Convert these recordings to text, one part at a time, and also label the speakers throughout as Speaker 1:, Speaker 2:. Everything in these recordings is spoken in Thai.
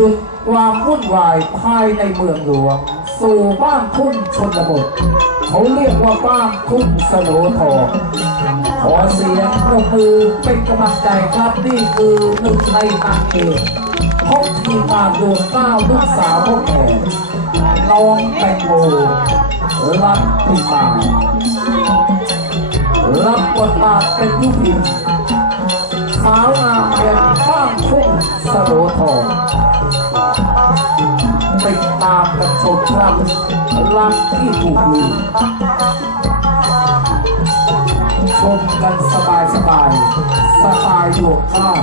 Speaker 1: หยุดความวุ่นวายภายในเมืองหลวง สู่บ้านทุ่งชนบท เขาเรียกว่าบ้านทุ่งสโลทองขอเสียงปรบมือเป็นกำลังใจครับนี่คือหนึ่งในนางเอกของทีมงานดวงเก้าลูกสาวพ่อแก่น้องแตงโมรัตติมารับบทบาทเป็นผู้หญิงสาวงามแห่งบ้านทุ่งสโลทอง ครับรักที่ถูกลืมชมกันสบายสบายสไตล์โยกข้าว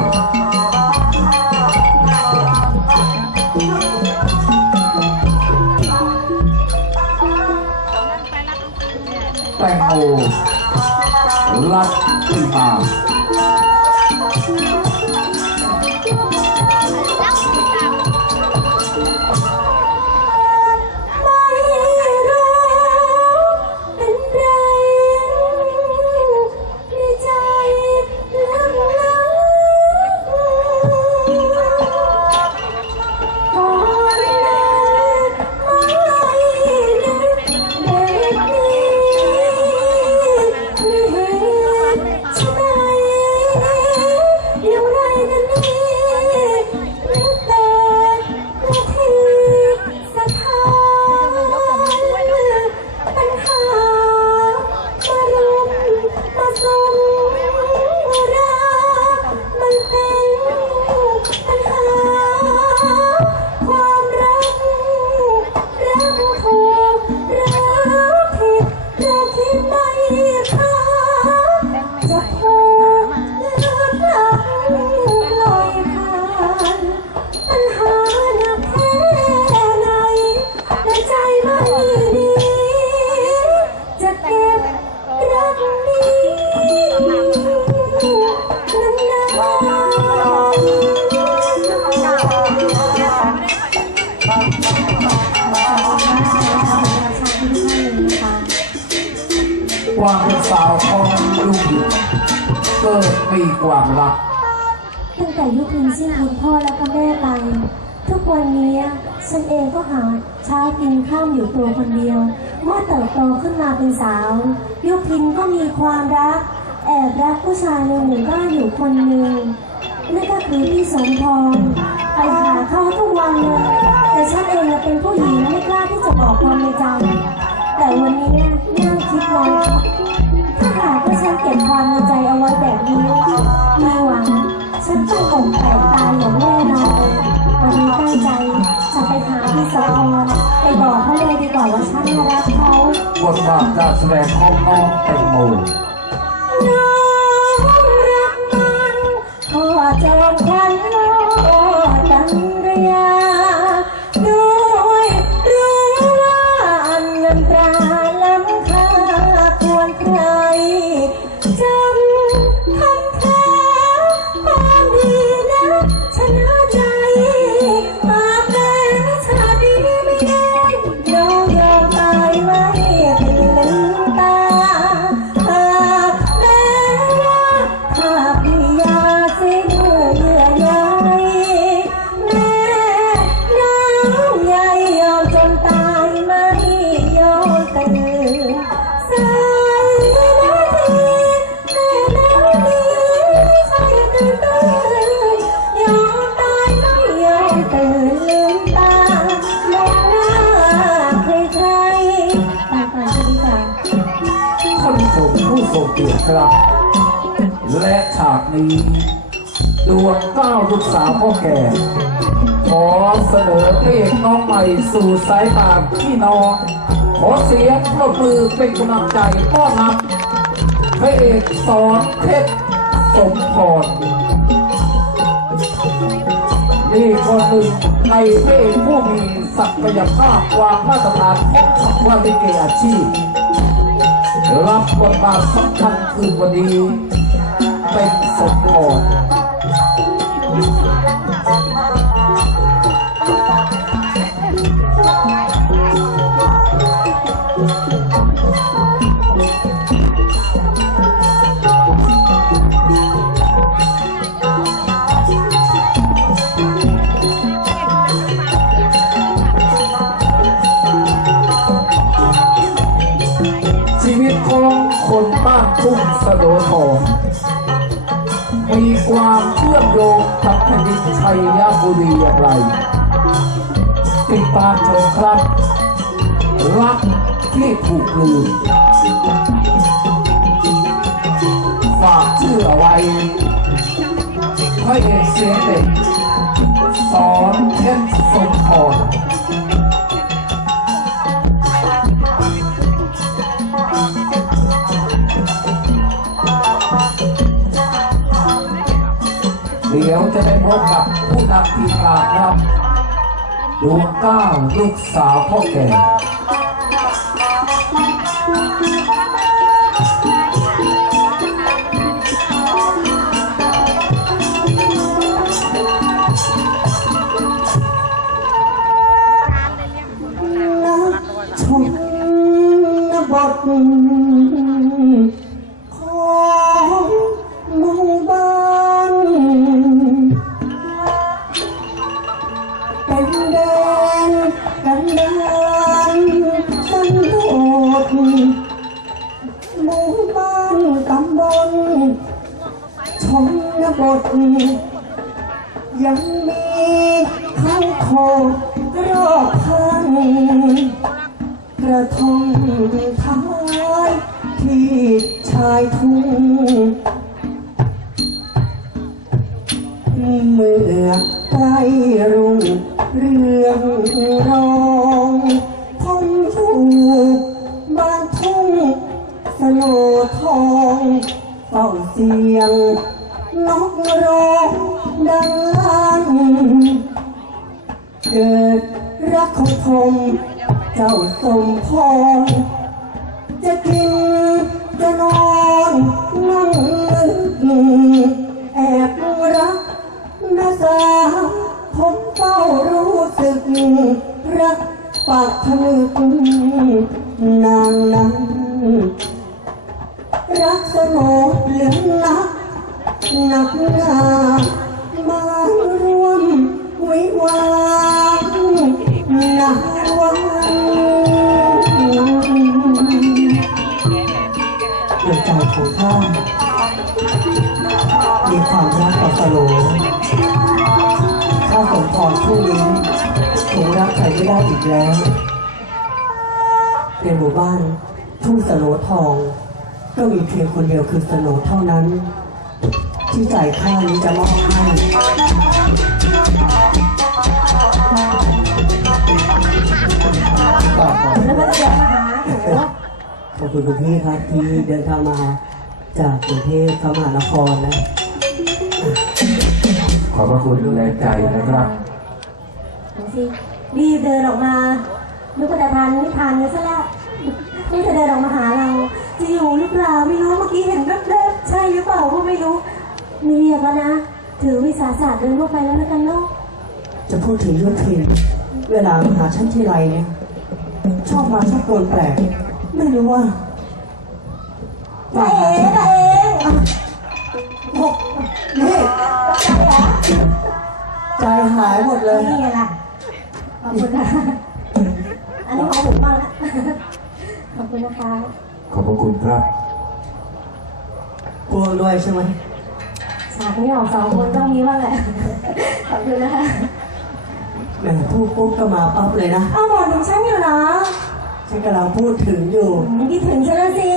Speaker 1: แตงโมรัตติมา
Speaker 2: มีความรัก ตั้งแต่ยุคพินสิ้นคุณพ่อแล้วก็แม่ไป ทุกวันนี้ฉันเองก็หาเช้ากินข้ามอยู่ตัวคนเดียว เมื่อเติบโตขึ้นมาเป็นสาว ยุคพินก็มีความรัก แอบรักผู้ชายในหมู่บ้านอยู่คนหนึ่งนั่นก็คือพี่สมพรไปหาเขาทุกวันเลยแต่ฉันเองน่ะเป็นผู้หญิงไม่กล้าที่จะบอกความในใจแต่วันนี้นั่งคิดว่า ถ้าหากว่าฉันเก็บความในใจเอาไว้แบบนี้ มีหวัง ฉันต้องอกแตกตายอย่างแน่นอน วันนี้ตั้งใจจะไปหาพี่สะพรไปบอกเขาเลยดีกว่าว่าฉันรักเขา
Speaker 1: บทบาทการแสดงของน้องแตงโม
Speaker 2: ยครั
Speaker 1: บ และฉากนี้ ดวงก้าวลูกสาวพ่อแก่ ขอเสนอเพลงน้องใหม่สู่สายตาพี่น้อง ขอเสียงปรบมือเป็นกำลังใจต้อนรับพระเอกสอนเพชรสมพรนี่คนหนึ่งในพระเอกผู้มีศักยภาพความมาตรฐานของคำว่าลิเกอาชีพ รับบทบาทสำคัญคือวันนี้เป็นสมพร
Speaker 2: สโนทองมีความเชื่อมโยงกับแผ่นดินชัยบุรีอย่างไร ติดตามชมครับ รักที่ถูกลืมฝากชื่อเอาไว้พระเอกเสียงเด็กสอนเช่นสมพร ดี๋ยวจะได้พบกับผู้นำทีมงานครับดวงก้าวลูกสาวพ่อแก่
Speaker 3: นบท ยังมีข้างโครอบข้างกระทงท้ายที่ชายทุ่งเมื่อใกล้รุ่งเรื่องรองผมอยู่บ้านทุ่งสโนทองเฝ้าเสียง นกร้องดังลั่นเกิดรักของผมเจ้าสมพรจะกินจะนอนนั่งนึกแอบรักนาสาผมเฝ้ารู้สึก รักปากผนึกนางนั้นรักสงบเหลืองนัก หนักหนามาร่วมวิวาหนาวันดวงใจของข้ามีความรักกับสโลข้าสมพรผู้นี้คงรักใครไม่ได้อีกแล้วในหมู่บ้านทุ่งสโลทองก็มีเพียงคนเดียวคือสโลเท่านั้น ที่จ่ายค่านี้จะมอบให้ขอบคุณ
Speaker 1: แล้วก็จะมาหาหนู
Speaker 3: ขอบคุณคุณพี่ครับที่เดินทางมาจากกรุงเทพเข้ามหานครนะ
Speaker 2: ขอบพระคุณแรงใจนะครับ
Speaker 1: ดูสิรีบเดินออกมานึกว่าจะทานไม่ทานเลยซะแล้วนี่จะเดินออกมาหาเรา จะอยู่หรือเปล่าไม่รู้เมื่อกี้เห็นแวบๆใช่หรือเปล่าก็ ม่รู้ไม่เรียกแล้วนะ ถือวิสาสะเดินเข้าไปแล้วแล้วกันเนาะ
Speaker 3: จะพูดถึงเรื่องเพลงเวลามาหาฉันที่ไรเนี่ย ชอบมาชอบโกนแปลก ไม่รู้ว่า
Speaker 1: ตาเอ๋ตาเอ๋
Speaker 3: โอ้นี่ใจหายหมดเลย
Speaker 1: นี่ไงล่ะขอบคุณค่ะอันนี้ของผมบ้างนะขอบคุณนะคะ
Speaker 2: ขอบพระคุณครับ
Speaker 3: กลัวด้วยใช่ไหม
Speaker 1: ฉากนี้ออกสองคนต้องมีบ้างแหละ ขอบคุณนะคะ
Speaker 3: แหมพูดปุ๊บก็มาปั๊บเลยนะ
Speaker 1: เอาหมอนของฉันอยู่นะ
Speaker 3: ฉันกำลังพูดถึงอยู่
Speaker 1: คิดถึงฉันแล้วสิ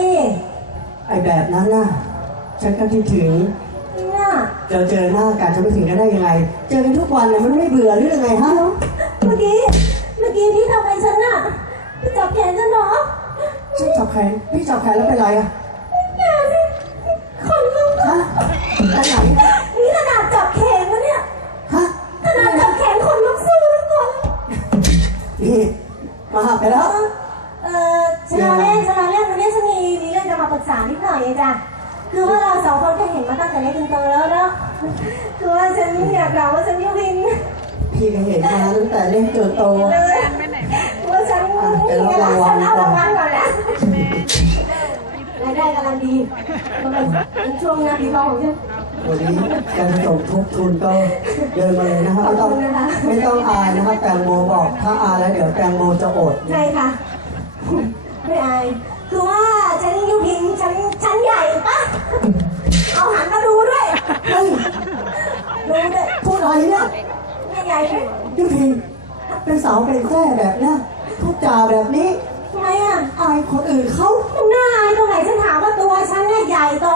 Speaker 3: ไอ้แบบนั้นน่ะ ฉันก็คิดถึง
Speaker 1: เนี่ย
Speaker 3: เราเจอหน้ากันจะไม่ถึงกันได้ยังไง เจอกันทุกวันเลยมันไม่เบื่อหรือยังไงฮะ
Speaker 1: เมื่อกี้ เมื่อกี้พี่ทำอะไรฉันน่ะพี่จับแขนฉันเหรอ
Speaker 3: ฉันจับแขนพี่จับแขนแล้วเป็นไรอะ
Speaker 1: แกสิคนลุก
Speaker 3: ฮะอันไห
Speaker 1: ช่วงนาทีทองของฉัน
Speaker 3: วันนี้การสมทบทุนก็เดินมาเลยนะครับ ไม่ต้องไม่ต้องอายนะครับแตงโมบอกถ้าอายแล้วเดี๋ยวแตงโมจะอด
Speaker 1: ใช่ค่ะ ไม่อาย คือว่าฉันยูพินฉันฉันใหญ่ปะเอาหันมาดูด้วย
Speaker 3: เฮ้ย
Speaker 1: ดูด้วย
Speaker 3: พูดอะไรเนี่ย
Speaker 1: ไม่ใหญ่ไหม
Speaker 3: ยุพินเป็นสาวเป็นแท้แบบเนี้ยพูดจาแบบนี้
Speaker 1: ทำไมอะ
Speaker 3: อายคนอื่นเขา
Speaker 1: มันน่าอายตรงไหนฉันถามว่าตัวฉันเนี่ยใหญ่โต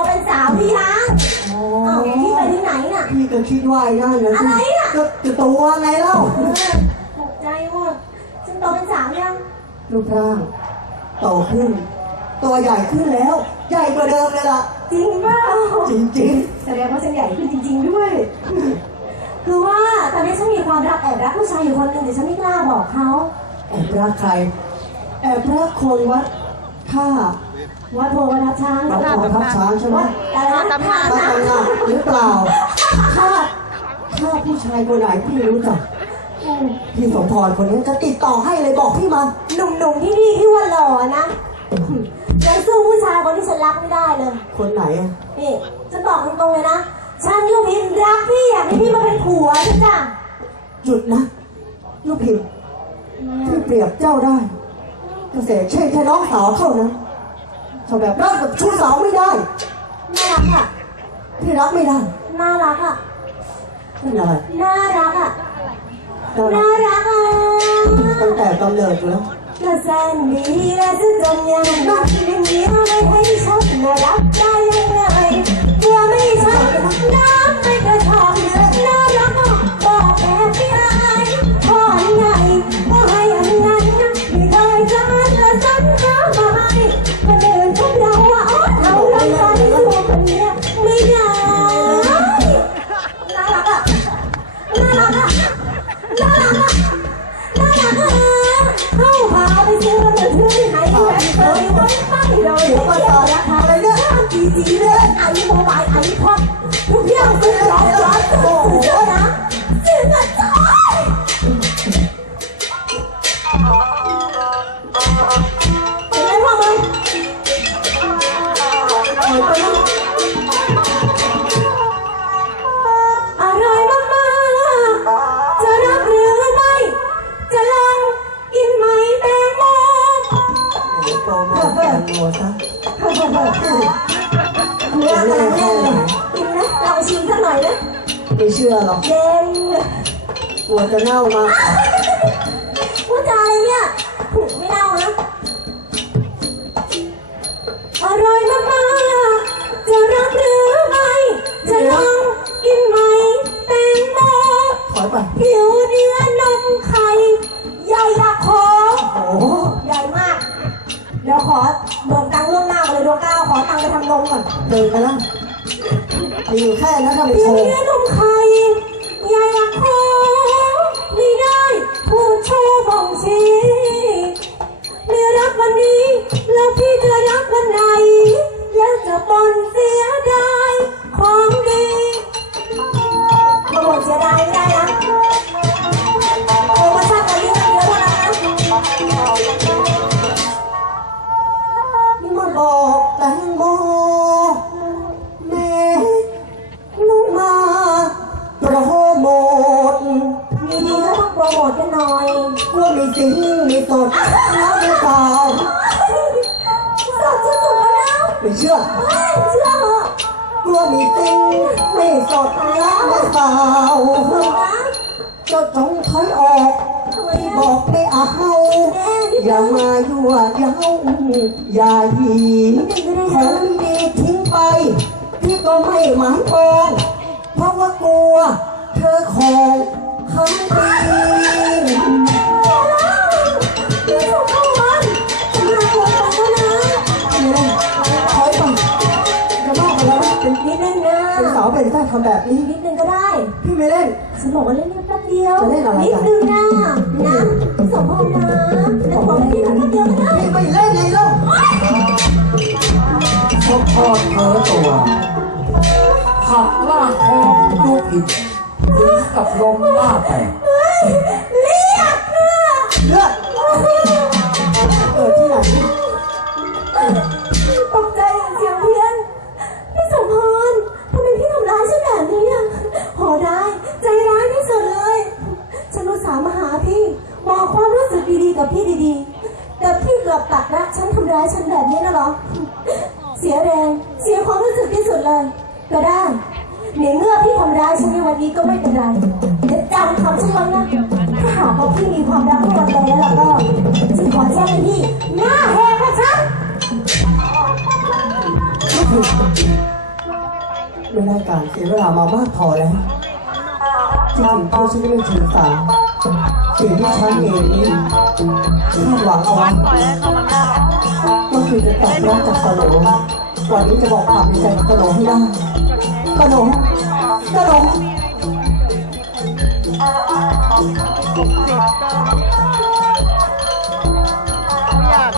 Speaker 3: คิดว่าไอ้นั่นนะ
Speaker 1: อะไรน่ะ
Speaker 3: ก็จะตัวไงเล่า
Speaker 1: เออตกใจหมดฉันโตเป็นสาวยัง
Speaker 3: รูปร่างโตขึ้น ตัวใหญ่ขึ้นแล้ว ใหญ่กว่าเดิมเลยล่ะ
Speaker 1: จริงเปล่า
Speaker 3: จริง
Speaker 1: แสดงว่าฉันใหญ่ขึ้นจริง ๆ ด้วย คือว่าตอนนี้ฉันมีความรักแอบรักผู้ชายอยู่คนหนึ่งแต่ฉันไม่กล้าบอกเขา
Speaker 3: ๆแอบรักใคร แอบรักคนวัดท่า
Speaker 1: ว่าโทรมาทับช้าง
Speaker 3: เราขอทับช้างใช่ไหม
Speaker 1: อะไรนะตำนาน
Speaker 3: ถ้าตำหนักหรือเปล่าถ้า ถ้าผู้ชายคนไหนพี่รู้จัก พี่สมพรคนนี้จะติดต่อให้เลยบอกพี่มา
Speaker 1: หนุ่มๆที่นี่ที่ว่าหล่อนะยังสู้ผู้ชายคนที่ฉันรักไม่ได้เลย
Speaker 3: คนไหนอะ
Speaker 1: นี่ฉันบอกตรงๆเลยนะ ฉันยูพินรักพี่อยากให้พี่มาเป็นผัวฉันจ้ะ
Speaker 3: หยุดนะลูกพิมพ์ที่เปรียบเจ้าได้เกษตรเช่นแค่น้องสาวเท่านั้นทำแบบรักกับชู้สาวไม่ได้
Speaker 1: น่ารักอะ
Speaker 3: พี่รักไม่ได้
Speaker 1: น่ารักอะ
Speaker 3: นั่นอะไร
Speaker 1: น่ารักอะ
Speaker 3: เจ้ารั
Speaker 1: น่ากรักอะ
Speaker 3: ตั้งแต่กำเนิดอยู่แล้ว
Speaker 1: กระแสนดีและจะจนยังรักไม่มีอะไรให้ฉันน่ารักได้ยังไงกลัวไม่ชัดน้ำไม่กระ อยไปนะอร่อยมากๆ จะรับหรือไม่ จะลองกินไหมแตงโม
Speaker 3: เดี๋ยวโตมาแตงโมซะ
Speaker 1: เนื้อกำลังแน่นเลยกินนะลองชิมสักหน่อยนะ
Speaker 3: ไม่เชื่อหรอก
Speaker 1: เย็น
Speaker 3: กลัวจะเน่ามา
Speaker 1: พูดจาอะไรเนี่ยไม่เน่านะ อร่อยมาก ดี๋ยวขอเบิกตังค์ล่วงหน้าเลยดวงเก้าขอตังค์ไปทำนมก่อน
Speaker 3: เดินไปแล้วมีอยู่แค่นั้นทำไม
Speaker 1: เพี
Speaker 3: โช
Speaker 1: ยง
Speaker 3: ว์
Speaker 1: เนื้อนมไข่ยายละขอไม่ได้พูดโชว์บ่งชี้ ไม่เชื่อเฮ้ยเชื่อเหรอก
Speaker 3: ลัวมีจริงไม่สดแล้วหรือเปล่า
Speaker 1: เถอะนะ
Speaker 3: เจ้าจงถอยออก
Speaker 1: ทำไม
Speaker 3: บ
Speaker 1: อะ
Speaker 3: อกไม่เอา
Speaker 1: แม่ที่
Speaker 3: อย่ามายั่วเย้าอย่าหยีของดีทิ้งไป พี่ก็ไม่หมายปอง เพราะว่ากลัว เธอของทั้งปี
Speaker 1: ทำแบ
Speaker 3: บนี้
Speaker 1: นิดนึงก็ได้
Speaker 3: พี่ไม่เล่น
Speaker 1: ฉันบอกว่าเล่นแป๊บเดียว
Speaker 3: จะเล่นอะไร
Speaker 1: นิด
Speaker 3: กัน
Speaker 1: นึงนะนะสมพรนะแต่บอกให้พี่ทำแป๊บเดียวก็ได้
Speaker 3: พี่ไม่เล่นไงเล่า
Speaker 2: สมพรเผลอตัวหักล่างคอดูผิดถึงกับลมหน้าแตก
Speaker 1: เฮ้ยเรียกนะ
Speaker 3: เลือดเกิดที่ไหน การเสียเวลามามากพอแล้วที่จริงตัวฉันก็ไม่ถือสาสิ่งที่ฉันเองนี้คาดหวังเอาไว้ก็คือจะตอบรับจากสโลวันนี้จะบอกความในใจกับสโลให้ได้สโลสโล